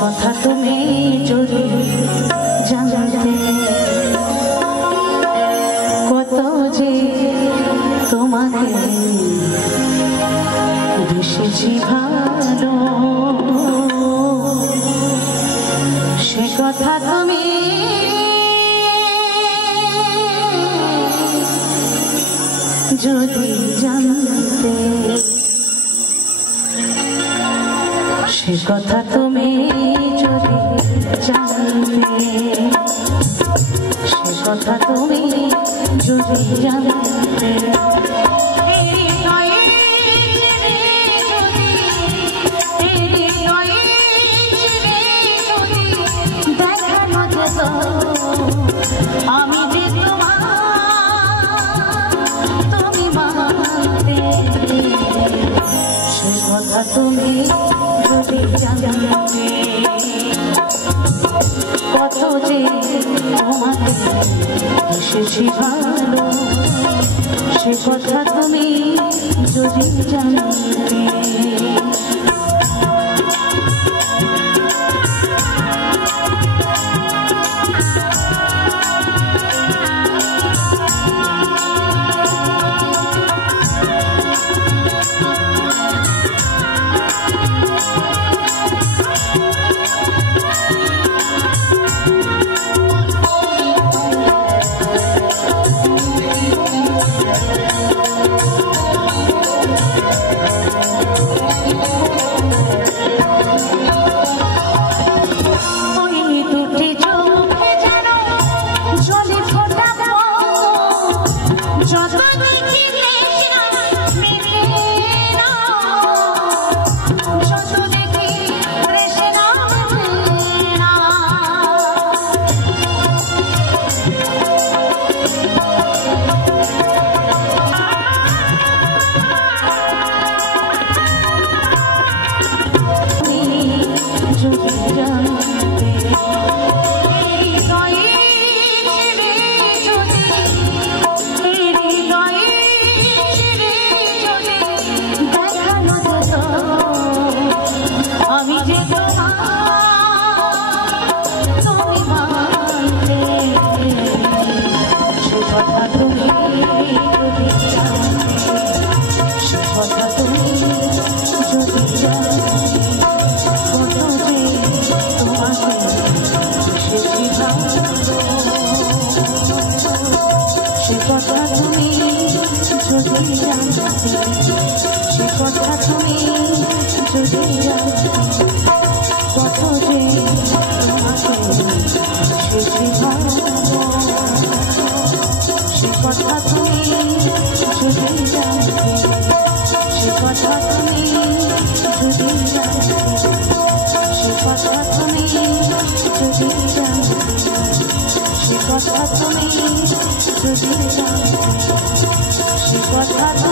কথা তুমি যদি জানতে কত যে তোমাকে বেশি ভালো সে কথা তুমি যদি জানতে সে কথা তুমি যদি জানতে সে কথা তুমি যদি জানতে দেখানো যেত আমি যে তুমি মানতে সে কথা তুমি যদি জানতে কত যে তোমাকে এসেছি ভালো সে কথা তুমি যদি জানতে কথা তুমি যদি জানতে সে কথা